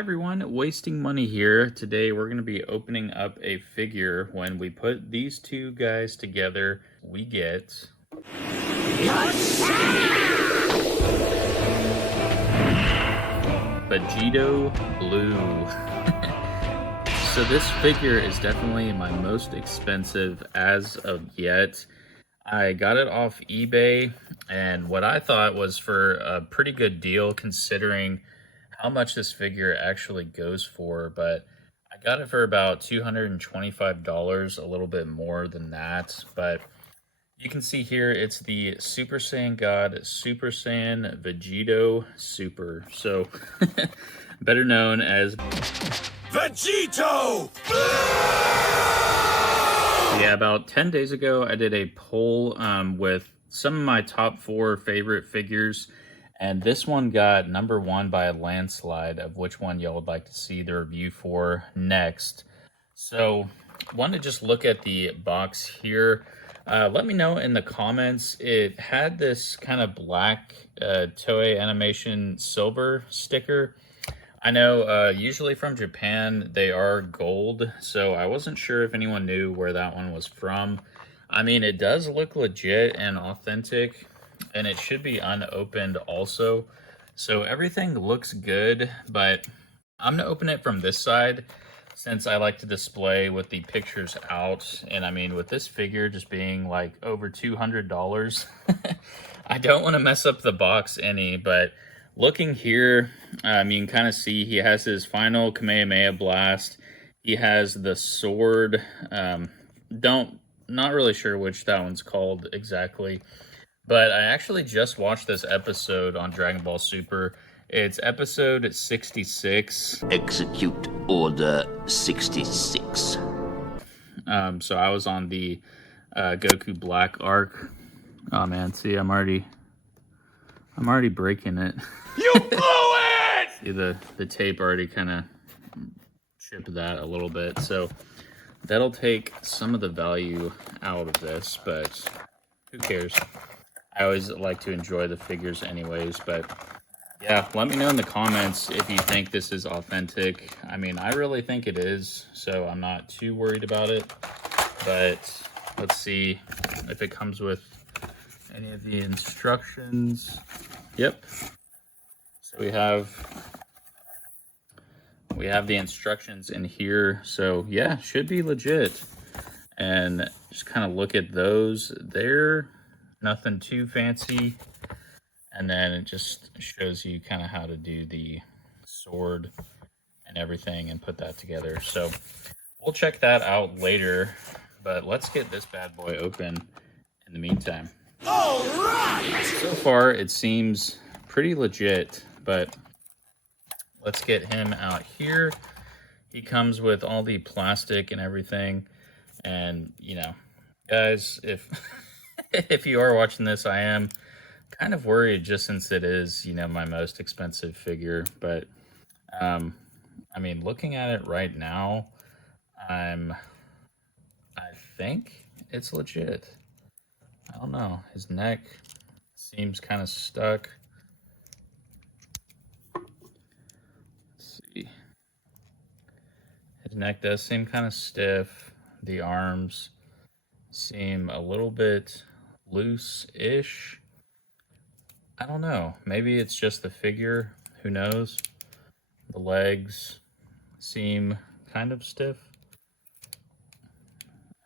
everyone, wasting money here. Today we're going to be opening up a figure. When we put these two guys together, we get Vegito Blue. So this figure is definitely my most expensive as of yet. I got it off eBay, and what I thought was for a pretty good deal considering how much this figure actually goes for, but I got it for about $225, a little bit more than that. But you can see here, it's the Super Saiyan God, Super Saiyan Vegito Super. So, better known as Vegito! Yeah, about 10 days ago, I did a poll with some of my top 4 favorite figures, and this one got #1 by a landslide of which one y'all would like to see the review for next. So, want to just look at the box here. Let me know in the comments. It had this kind of black Toei Animation silver sticker. I know usually from Japan they are gold, so I wasn't sure if anyone knew where that one was from. I mean, it does look legit and authentic, and it should be unopened also. So everything looks good, but I'm going to open it from this side since I like to display with the pictures out. And I mean, with this figure just being like over $200, I don't want to mess up the box any, but looking here, you can kind of see he has his final Kamehameha blast. He has the sword. Not really sure which that one's called exactly. But I actually just watched this episode on Dragon Ball Super. It's episode 66. Execute Order 66. So I was on the Goku Black arc. Oh man, see, I'm already breaking it. You blew it! See, the tape already kind of chipped that a little bit. So that'll take some of the value out of this, but who cares? I always like to enjoy the figures anyways, but yeah, let me know in the comments if you think this is authentic. I mean, I really think it is, so I'm not too worried about it, but let's see if it comes with any of the instructions. Yep. So we have the instructions in here, so yeah, should be legit. And just kind of look at those there. Nothing too fancy. And then it just shows you kind of how to do the sword and everything and put that together. So we'll check that out later, but let's get this bad boy open in the meantime. All right! So far it seems pretty legit, but let's get him out here. He comes with all the plastic and everything. And, you know, guys, if if you are watching this, I am kind of worried just since it is, you know, my most expensive figure. But, I mean, looking at it right now, I think it's legit. I don't know. His neck seems kind of stuck. Let's see. His neck does seem kind of stiff. The arms seem a little bit loose-ish. I don't know. Maybe it's just the figure. Who knows? The legs seem kind of stiff.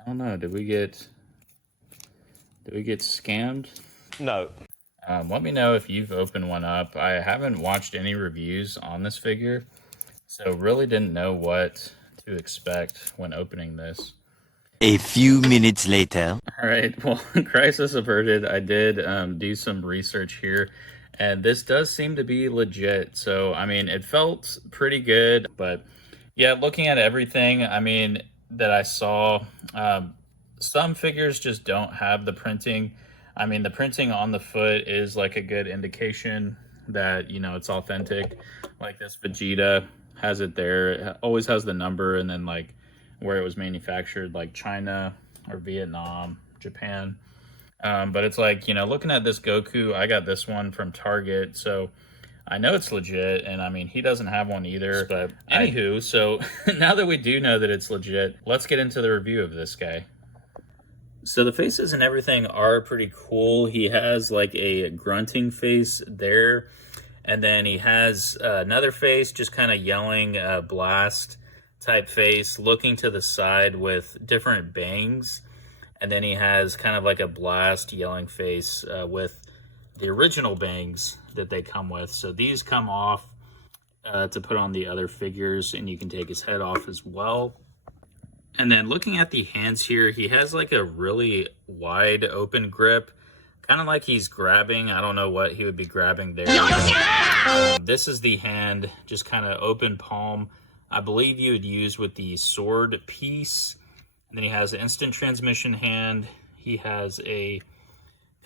I don't know. Did we get scammed? No. Let me know if you've opened one up. I haven't watched any reviews on this figure, so really didn't know what to expect when opening this. A few minutes later. All right, well, crisis averted. I did do some research here, and this does seem to be legit. So, I mean, it felt pretty good, but yeah, looking at everything, I mean, that I saw, some figures just don't have the printing. I mean, the printing on the foot is like a good indication that, you know, it's authentic. Like this Vegeta has it there. It always has the number and then like where it was manufactured, like China or Vietnam, Japan. But it's like, you know, looking at this Goku, I got this one from Target. So I know it's legit, and I mean, he doesn't have one either. But anywho, so now that we do know that it's legit, let's get into the review of this guy. So the faces and everything are pretty cool. He has like a grunting face there, and then he has another face just kind of yelling blast type face, looking to the side with different bangs. And then he has kind of like a blast yelling face with the original bangs that they come with. So these come off to put on the other figures, and you can take his head off as well. And then looking at the hands here, he has like a really wide open grip, kind of like he's grabbing. I don't know what he would be grabbing there. This is the hand, just kind of open palm. I believe you would use with the sword piece. And then he has an instant transmission hand. He has a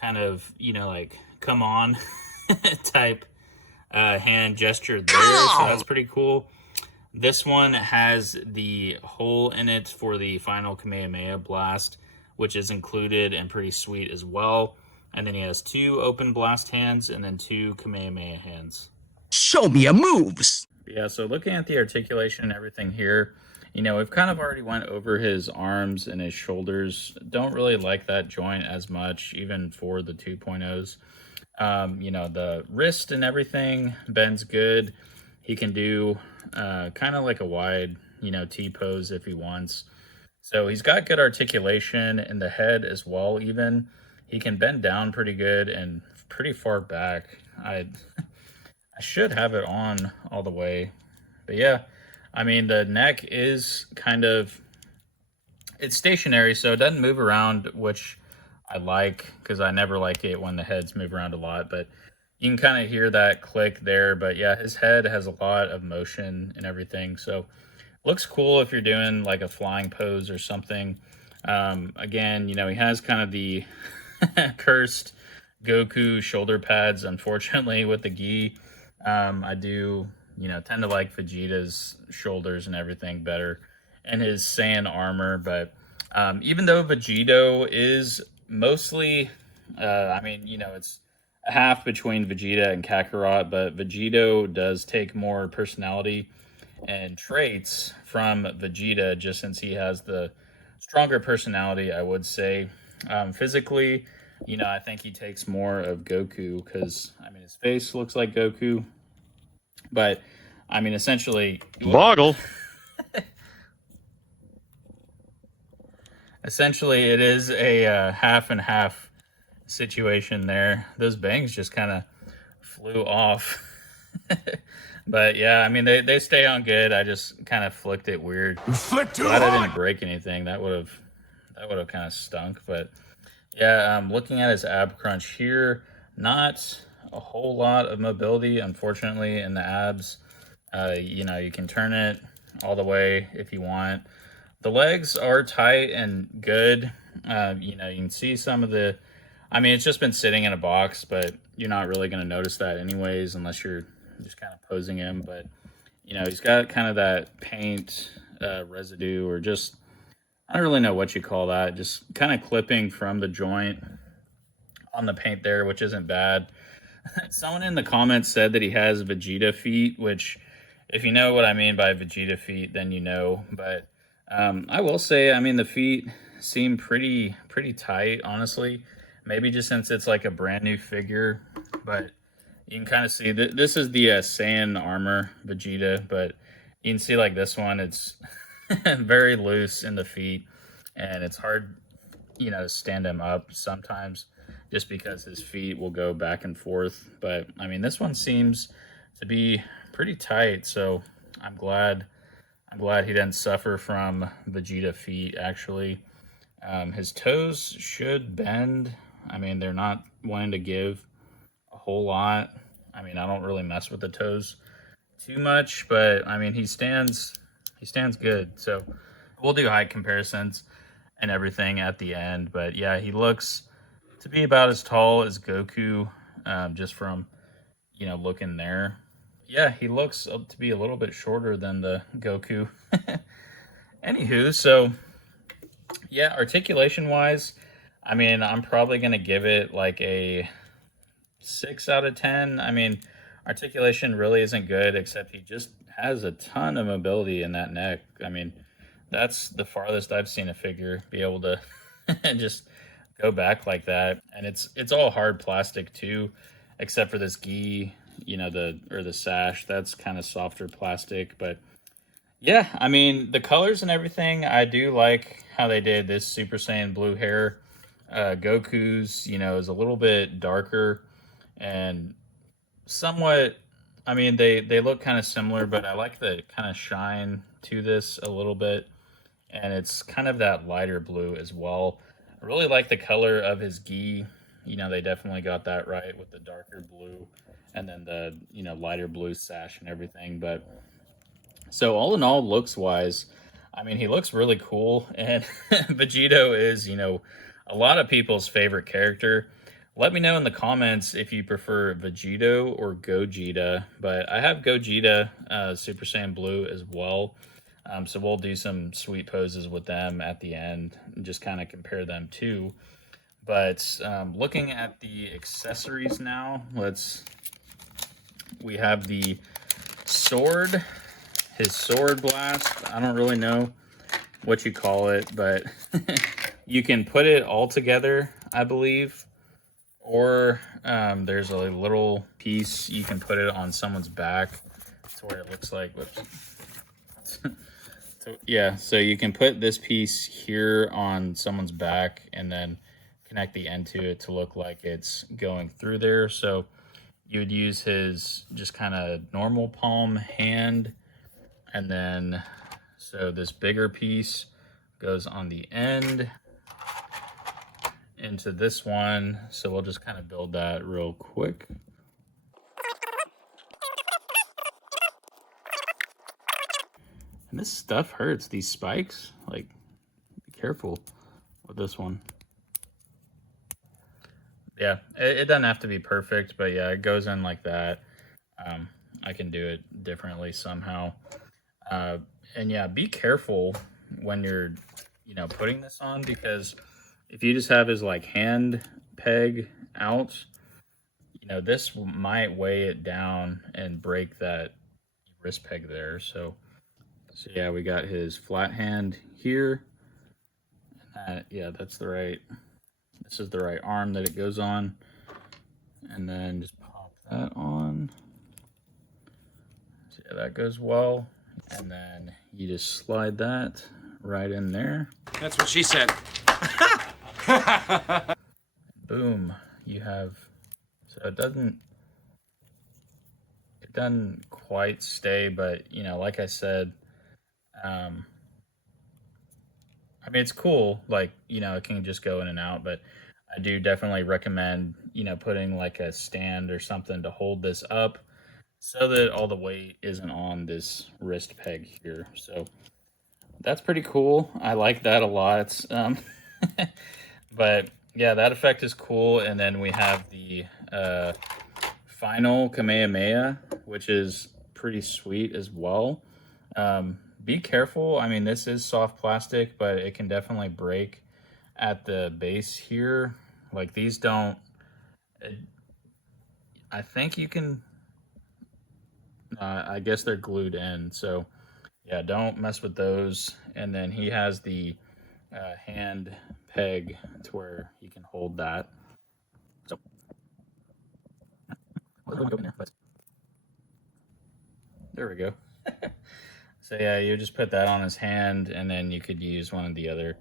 kind of, you know, like, come on type hand gesture there. So that's pretty cool. This one has the hole in it for the final Kamehameha blast, which is included and pretty sweet as well. And then he has 2 open blast hands and then 2 Kamehameha hands. Show me your moves. Yeah, so looking at the articulation and everything here, you know, we've kind of already went over his arms and his shoulders. Don't really like that joint as much, even for the 2.0s. You know, the wrist and everything bends good. He can do kind of like a wide, you know, T-pose if he wants. So he's got good articulation in the head as well, even. He can bend down pretty good and pretty far back. I should have it on all the way. But yeah, I mean, the neck is kind of, it's stationary, so it doesn't move around, which I like, because I never like it when the heads move around a lot. But you can kind of hear that click there. But yeah, his head has a lot of motion and everything. So looks cool if you're doing like a flying pose or something. Again, you know, he has kind of the cursed Goku shoulder pads, unfortunately, with the gi. I do, you know, tend to like Vegeta's shoulders and everything better, and his Saiyan armor. But even though Vegito is mostly, I mean, you know, it's a half between Vegeta and Kakarot, but Vegito does take more personality and traits from Vegeta, just since he has the stronger personality, I would say. Physically, you know, I think he takes more of Goku, because, I mean, his face looks like Goku. But, I mean, essentially... Boggle. Essentially, it is a half and half situation there. Those bangs just kind of flew off. But, yeah, I mean, they stay on good. I just kind of flicked it weird. Glad I didn't break anything. That would have kind of stunk. But, yeah, looking at his ab crunch here, not a whole lot of mobility, unfortunately, in the abs. You know, you can turn it all the way if you want. The legs are tight and good. You know, you can see some of the, I mean, it's just been sitting in a box, but you're not really going to notice that anyways, unless you're just kind of posing him. But, you know, he's got kind of that paint residue, or just, I don't really know what you call that, just kind of clipping from the joint on the paint there, which isn't bad. Someone in the comments said that he has Vegeta feet, which, if you know what I mean by Vegeta feet, then you know. But I will say, I mean, the feet seem pretty tight, honestly. Maybe just since it's like a brand new figure, but you can kind of see that this is the Saiyan armor Vegeta, but you can see like this one, it's very loose in the feet, and it's hard, you know, to stand him up sometimes, just because his feet will go back and forth. But I mean, this one seems to be pretty tight, so I'm glad he didn't suffer from Vegeta feet, actually. His toes should bend. I mean, they're not wanting to give a whole lot. I mean, I don't really mess with the toes too much, but I mean, he stands good. So we'll do height comparisons and everything at the end. But yeah, he looks to be about as tall as Goku, just from, you know, looking there. Yeah, he looks to be a little bit shorter than the Goku. Anywho, so yeah, articulation wise, I mean, I'm probably going to give it like a 6 out of 10. I mean, Articulation really isn't good, except he just has a ton of mobility in that neck. I mean, that's the farthest I've seen a figure be able to just go back like that. And it's all hard plastic too, except for this gi, the sash. That's kind of softer plastic, but yeah, I mean, the colors and everything, I do like how they did this Super Saiyan blue hair. Goku's, is a little bit darker and somewhat, I mean, they look kind of similar, but I like the kind of shine to this a little bit. And it's kind of that lighter blue as well. I really like the color of his gi. They definitely got that right with the darker blue and then the, lighter blue sash and everything. But so all in all, looks wise, I mean, he looks really cool, and Vegito is, a lot of people's favorite character. Let me know in the comments if you prefer Vegito or Gogeta, but I have Gogeta Super Saiyan Blue as well. So we'll do some sweet poses with them at the end and just kind of compare them too. But looking at the accessories now, we have the sword. His sword blast, I don't really know what you call it, but you can put it all together, I believe. Or there's a little piece, you can put it on someone's back to where it looks like, whoops. So, yeah, so you can put this piece here on someone's back and then connect the end to it to look like it's going through there. So you would use his just kind of normal palm hand. And then, so this bigger piece goes on the end into this one. So we'll just kind of build that real quick. And this stuff hurts, these spikes. Like, be careful with this one. Yeah, it doesn't have to be perfect, but yeah, it goes in like that. I can do it differently somehow. And yeah, be careful when you're, putting this on, because if you just have his like hand peg out, this might weigh it down and break that wrist peg there. So yeah, we got his flat hand here. Yeah, this is the right arm that it goes on. And then just pop that on. So yeah, that goes well. And then you just slide that right in there. That's what she said. Boom. You have, so it doesn't quite stay, but like I said, I mean, it's cool, like, it can just go in and out, but I do definitely recommend, putting like a stand or something to hold this up so that all the weight isn't on this wrist peg here. So that's pretty cool. I like that a lot. But yeah, that effect is cool. And then we have the final Kamehameha, which is pretty sweet as well. Be careful. I mean, this is soft plastic, but it can definitely break at the base here. Like these don't, I think you can, I guess they're glued in. So yeah, don't mess with those. And then he has the hand peg to where he can hold that. So there we go. So yeah, you just put that on his hand, and then you could use one of the other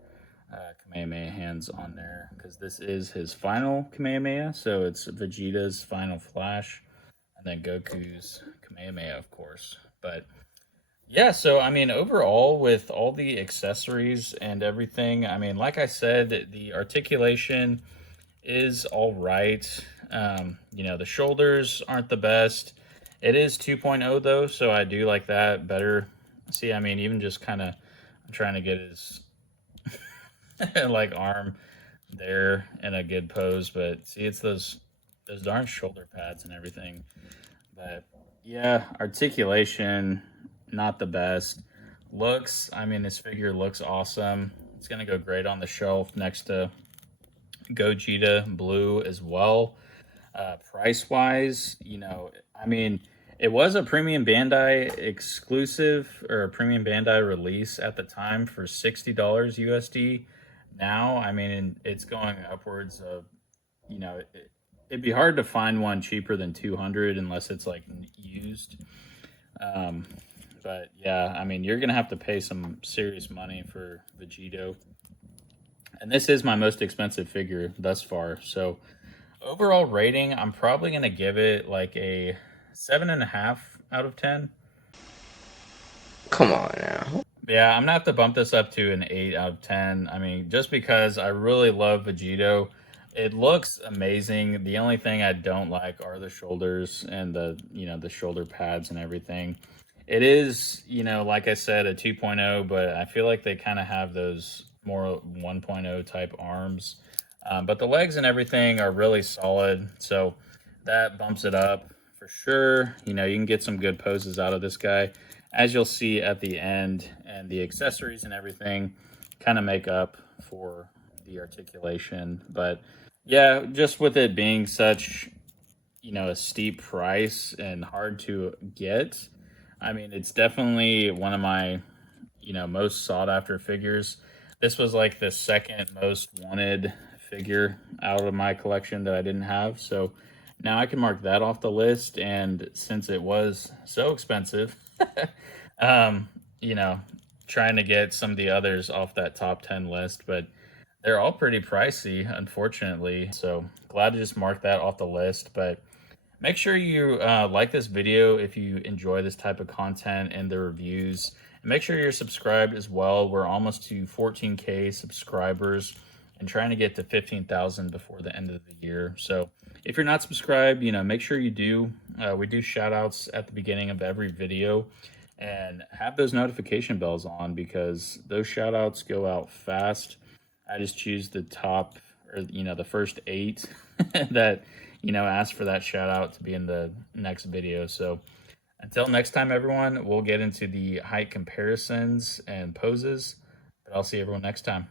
Kamehameha hands on there, because this is his final Kamehameha. So it's Vegeta's final flash, and then Goku's Kamehameha, of course. But yeah, so I mean, overall, with all the accessories and everything, I mean, like I said, the articulation is all right. The shoulders aren't the best. It is 2.0 though, so I do like that better. See, I mean, even just kind of, I'm trying to get his like arm there in a good pose, but see, it's those darn shoulder pads and everything. But yeah, articulation, not the best. Looks, I mean, this figure looks awesome. It's gonna go great on the shelf next to Gogeta Blue as well. Price wise, I mean, it was a premium Bandai exclusive or a premium Bandai release at the time for $60 USD. Now, I mean, it's going upwards of, it'd be hard to find one cheaper than 200 unless it's like used. Um, but yeah, I mean, you're gonna have to pay some serious money for Vegito, and this is my most expensive figure thus far. So overall rating, I'm probably gonna give it like a 7.5 out of 10. Come on now. Yeah, I'm gonna have to bump this up to an 8 out of 10. I mean, just because I really love Vegito. It looks amazing. The only thing I don't like are the shoulders and the shoulder pads and everything. It is, like I said, a 2.0, but I feel like they kind of have those more 1.0 type arms. But the legs and everything are really solid. So that bumps it up for sure. You can get some good poses out of this guy, as you'll see at the end, and the accessories and everything kind of make up for the articulation. But yeah, just with it being such, a steep price and hard to get, I mean, it's definitely one of my, most sought after figures. This was like the second most wanted figure out of my collection that I didn't have. So now I can mark that off the list. And since it was so expensive, you know, trying to get some of the others off that top 10 list, but they're all pretty pricey, unfortunately. So glad to just mark that off the list. But make sure you like this video if you enjoy this type of content and the reviews. And make sure you're subscribed as well. We're almost to 14K subscribers and trying to get to 15,000 before the end of the year. So if you're not subscribed, make sure you do. We do shout outs at the beginning of every video, and have those notification bells on because those shout outs go out fast. I just choose the top, or the first 8 that ask for that shout out to be in the next video. So until next time, everyone, we'll get into the height comparisons and poses, but I'll see everyone next time.